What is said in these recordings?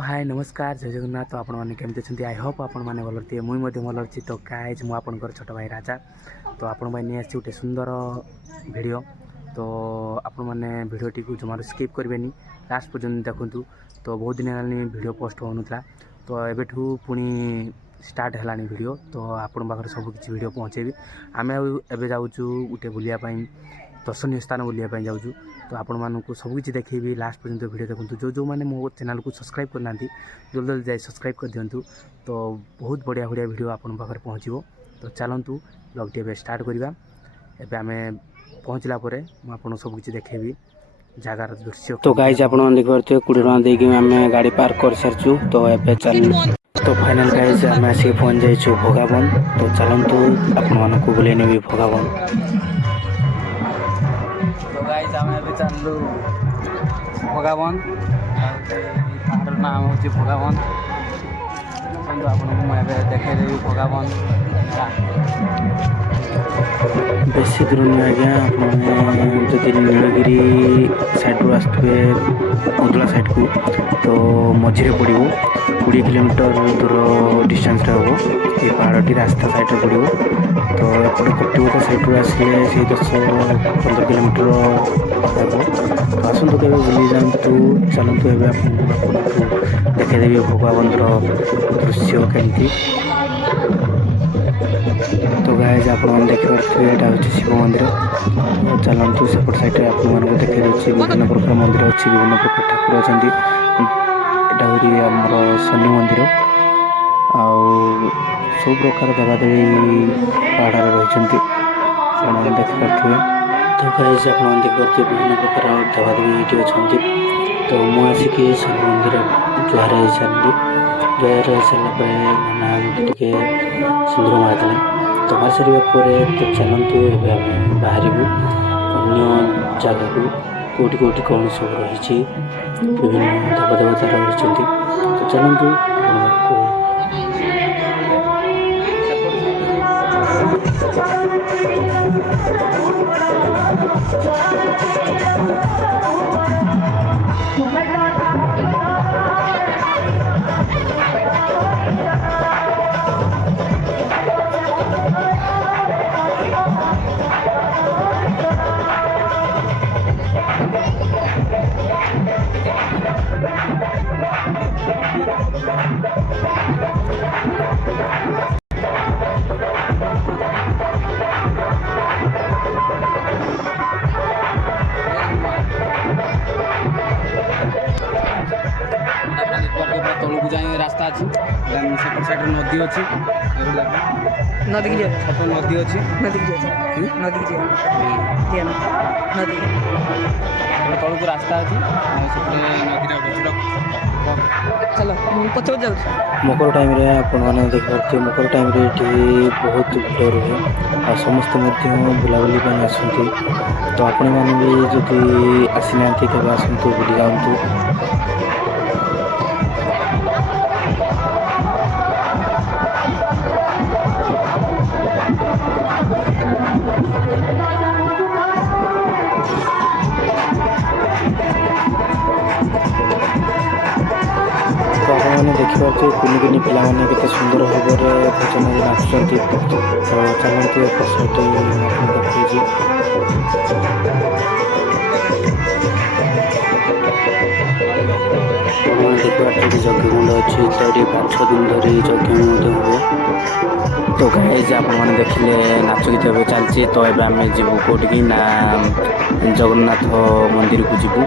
हाय नमस्कार जय जगन्नाथ। तो आपण मैंने केमती अच्छे आई होप आपण मैंने भल थी मुई भल अच्छी। तो गाइज मु आपणकर छोट भाई राजा। तो आपण नहीं आसी गोटे सुंदर वीडियो। तो आपण मैंने वीडियोटी को जमार स्किप करेंगे लास्ट पर्यटन देखूँ। तो बहुत दिन है वीडियो पोस्ट होनुला। तो एबेठू पुणी स्टार्ट है वीडियो। तो आपण पाखे सबकि वीडियो पहुँचेबी। आम एबे जाऊँ गोटे बुलायापाई दर्शनीय स्थान बुलायापाई जाऊँ। तो आपण मानक सबकि देखी लास्ट पर्यटन वीडियो देखूँ। जो मैंने मो चैनल को सब्सक्राइब करना जल्दी जल्दी जाए सब्सक्राइब कर दिंतु। तो बहुत बढ़िया बढ़िया वीडियो आपण पाखे पहुँचो। तो चलतु ब्लॉग टी स्टार्ट करवा। एबे आम पहुँचला मुझे सबकि देखेबी जगार दृश्य। तो गाइज आप देखिए 20 टका देकी आम गाड़ी पार्क कर सारी। तो एबे चल तो फाइनल गाइज आम आसिक पहुँच जाइए भोगावन। तो चलतु आपण को बुले नेबी भोगावन। तो गाइज आम एबे चलू भोगावन। पाहाड़ नाम हूँ भोगावन। आपको मुझे देखी भोगावन बेसी दूर नहीं आज्ञा। आपड़ी नीलगिरी साइड रू आसुए उदला साइड को तो मझे पड़ो 20 किलोमीटर दूर डिस्टेंस हम ये पहाड़ी रास्ता साइड पड़ो। तो एपटे कटिगुड़ा साइड रू आसिले से 10-15 किलोमीटर हम। तो आसतु के बुली जातु चलतु देखेदेवी भगवान दृश्य केमती। तो गाइज आप देखिए यहाँ हूँ शिव मंदिर। तो चलतु सेपट साइड आपको देखा विभिन्न प्रकार मंदिर अच्छी विभिन्न प्रकार ठाकुर अच्छा। यहाँ हूँ आमर शनि मंदिर आउ सब प्रकार देवादेवी पहाड़ रही देखिपे। तो गाइज आप देखिए विभिन्न प्रकार देवादेवी ये अच्छा। तो मुझे शनि मंदिर जुहार हो सारी। जुहार हो सारापर नाना टे सिंदूर मारी। तो मार सारे तो चलतु बाहर अन्य जगह को कौटी कौटी कौन सब रही विभिन्न देवदेवता रही। तो चलतु तलू जाए रास्ता अच्छी सेपट साइड नदी अच्छी नदी की छोट नदी अच्छी नदी की नदी की नदी तलू रास्ता अच्छी नदी चलो पच जाऊ। मकर टाइम आपने देखिए मकर टाइम ये बहुत भीड़ रुहे आ समस्त बुलाबुली आसती। तो आपण मैंने भी जदि आसीना केवे आसतु बुली जातु। तो आपने देखिए कुनि कुनि पिला के सुंदर भाव में भजन नाचुंट। तो चलते देखिए देखिए यज्ञकुंड अच्छी। तो ये 5-6 दिन धरी यज्ञ हुए। तो गाइज आपने देखिले नाच गीत चलती। तो ये आम जीवु कौटी ना जगन्नाथ मंदिर को जीवु।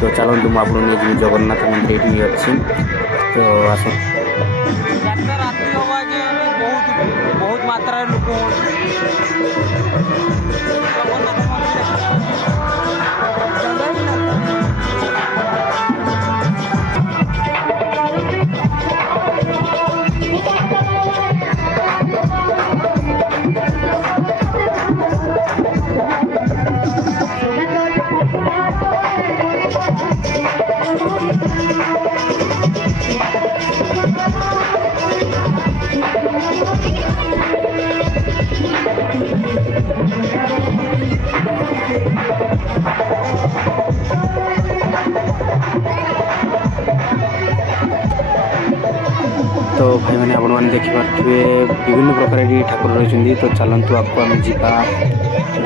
तो चलतु मुझे जगन्नाथ मंदिर ये अच्छी। तो आस राति बहुत मात्रा लोक भाई मैंने आपने देखिपे विभिन्न प्रकार ये ठाकुर रही। तो चलतु आपको आम जा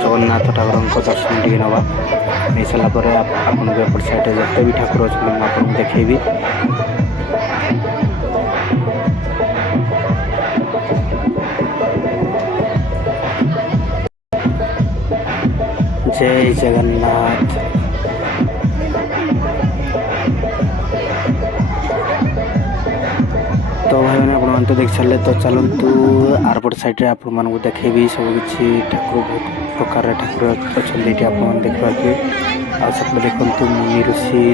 जगन्नाथ ठाकुर दर्शन टे नवा नहीं सारापर आपको एपट साइड जिते भी ठाकुर अच्छे आपको देखी। जय जगन्नाथ। तो भाई मैंने आप तो देख सारे। तो चलतु आरपट साइड आप देखेबी सब किसी ठाकुर बहुत प्रकार ठाकुर अच्छा आप देखिए। आपटे देखु मुनि ऋषि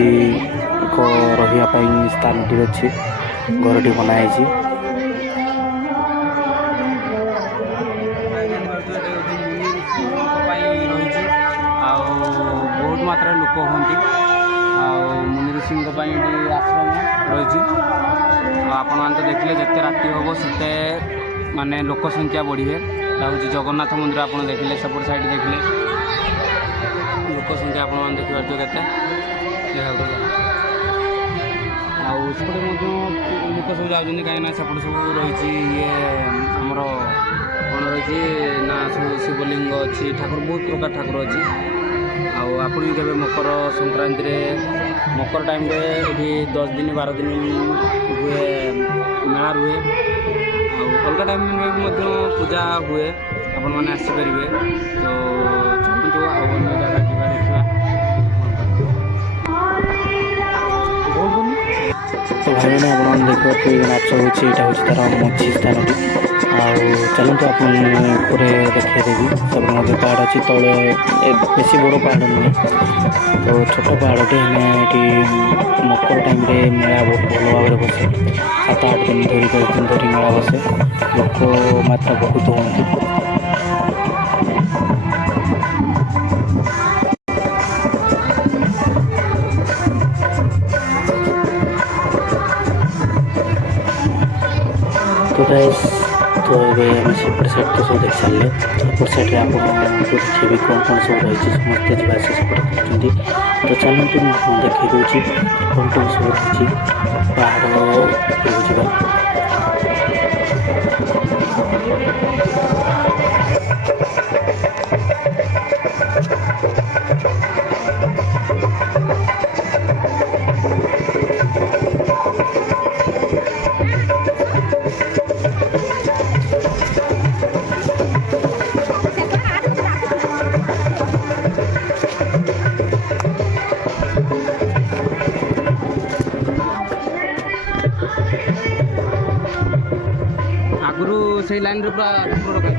को रही स्थान टी अच्छी घरटी बनाई। बहुत मात्रा लोक हमें मुनि ऋषि आश्रम रही। आपण तो देखिले जिते राति हम से माने लोक संख्या बढ़े। हूँ जगन्नाथ मंदिर आप देखिले सेपट साइड देखिले लोक संख्या आप देखिए के सेपटे लोक सब जाऊँ कहीं सेपटे सब रही ये आमर कौन रही ना सब शिवलिंग अच्छी ठाकुर बहुत प्रकार ठाकुर अच्छी। आप भी मकर संक्रांति मकर टाइम ये 10 दिन 12 दिन हुए मेला रुए। अलग टाइम में पूजा हुए आपण मैंने आसपारे। तो चलते अन्य जगह जा देखा। तो भाई मैंने आप देखिए नाच हो तार मझी स्थान। चलते आप देखेदेवी सब पहाड़ अच्छी तले बेस बड़ पहाड़ नुहे। तो छोट पहाड़टे ये मकर टाइम मेला बहुत भल भाव में बसे 7-8 दिन धरी 10 दिन धरी मेला बसे लोक मात्रा बहुत हमें। तो गाइस तो ये सेपट साइड तो सब देख सारे। एपट साइड आपको देखिए कौन कौन सब रही समस्ते जावास सेपट कर। तो चलते मुझे देखी दूसरी कौन कौन सब रही पहाड़ जा। आगुरी से लाइन पूरा ठाकुर रखा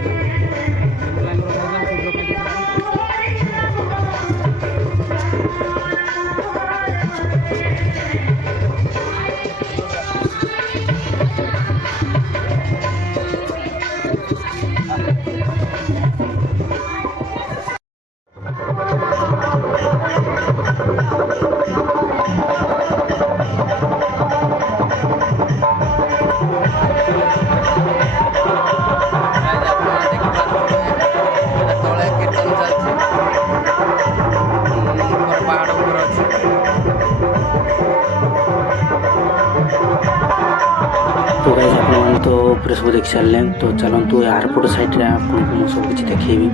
तो गाइस आप तो पूरा सब देख सारे। तो चलतु एयरपोर्ट साइड आपको सब किसी देखेबी।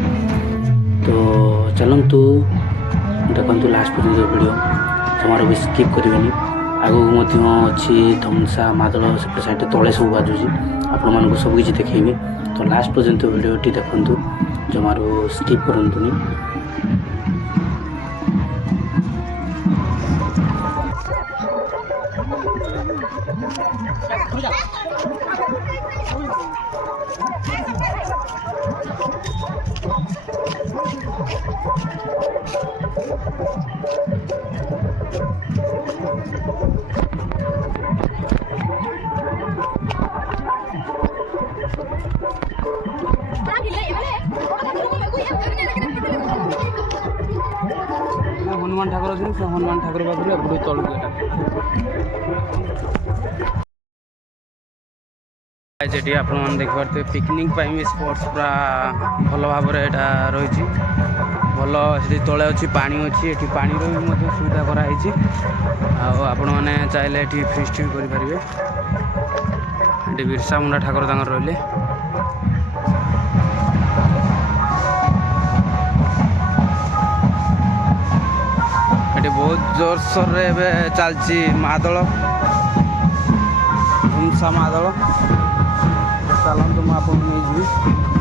तो चलतु देखु लास्ट पर्यटन वीडियो जमार भी स्किप करेंगे। आगू अच्छी धमसा मादल से साइड तले सब बाजुची आपण सबकि देखेबी। तो लास्ट पर्यटन वीडियोटी देखु जमार स्किप करंतुनी। हनुमान ठाकुर अच्छे हनुमान ठाकुर पाखे एपटू तलू ये आप देखिए पिकनिक भी स्पॉट्स पूरा भल भाव रही भल से तले अच्छी पानी अच्छी ये पानी भी सुविधा कराई। आपण मैंने चाहिए ये फिस्ट भी करें। ये बिरसा मुंडा ठाकुर तांगर रहिले ये बहुत जोरसोर रे चलती मादल धुमसा मादल चलतु मुझे आपको नहीं जी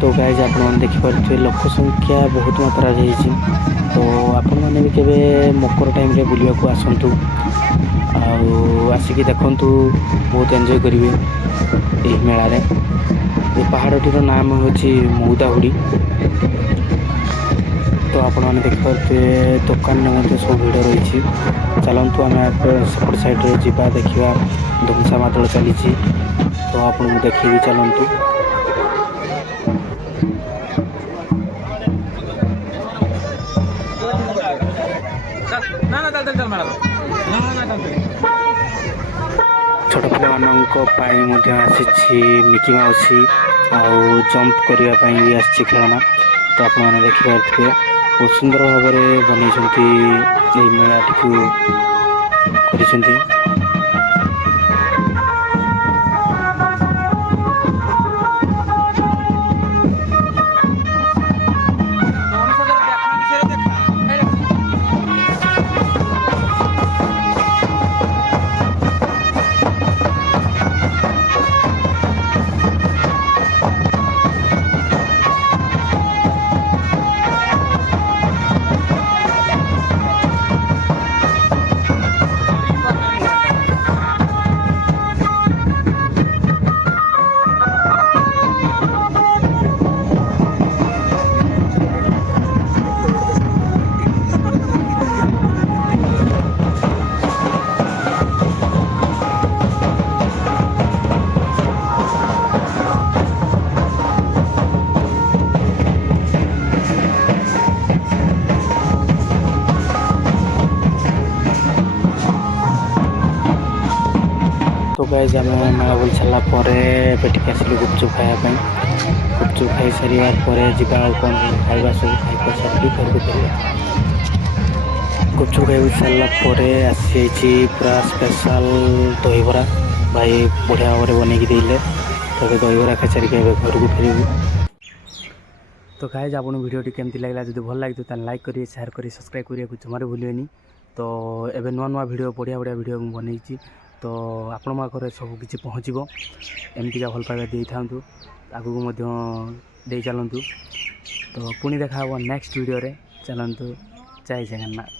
तो गाइज आप देखिपे लोक संख्या बहुत मात्रा रही तो आपण मैंने भी केवे मकर टाइम रे बुलिया को आसतु आसिक देखु बहुत एंजॉय करेंगे यही मेला रे ये पहाड़टीर नाम हूँ मौदाहुड़ी तो आपण मैंने देखिपे दुकान में सब भिड़ रही चलतु आम सेपट साइड जावा देखा धुमसा मादल चली तो आपको देखी चलतु छोट पे आसी मिकी माउसी आउ जंप करने भी आसी खेलना तो आप देखिपे बहुत सुंदर भाव में बनई मेला टी तो गाइज आम मेला बुल सारा पेटिक आसिलु गुपचुप खायापी गुपचुप खाई सारे कौन खाଇବା सब खाई सारी घर को फेर गुपचुप खाई सारापर आसी पूरा स्पेशल दहीबरा भाई बढ़िया भाव में बनई देले तो दहीबरा खाई सारी घर को फेर तो गाइज आपको वीडियोटी केमती लगला जो भल लगे तो लाइक करिए शेयर करिए सब्सक्राइब करने जमार भूलें तो एवं नुआ नुआ वीडियो बढ़िया बढ़िया वीडियो बनई तो आपण पाखे सब किसी पहुँचब एमतीका भल पाइबा दे था आगू दे चलतु तो पुणी देखा नेक्स्ट वीडियो रे चलतु जय जगन्नाथ।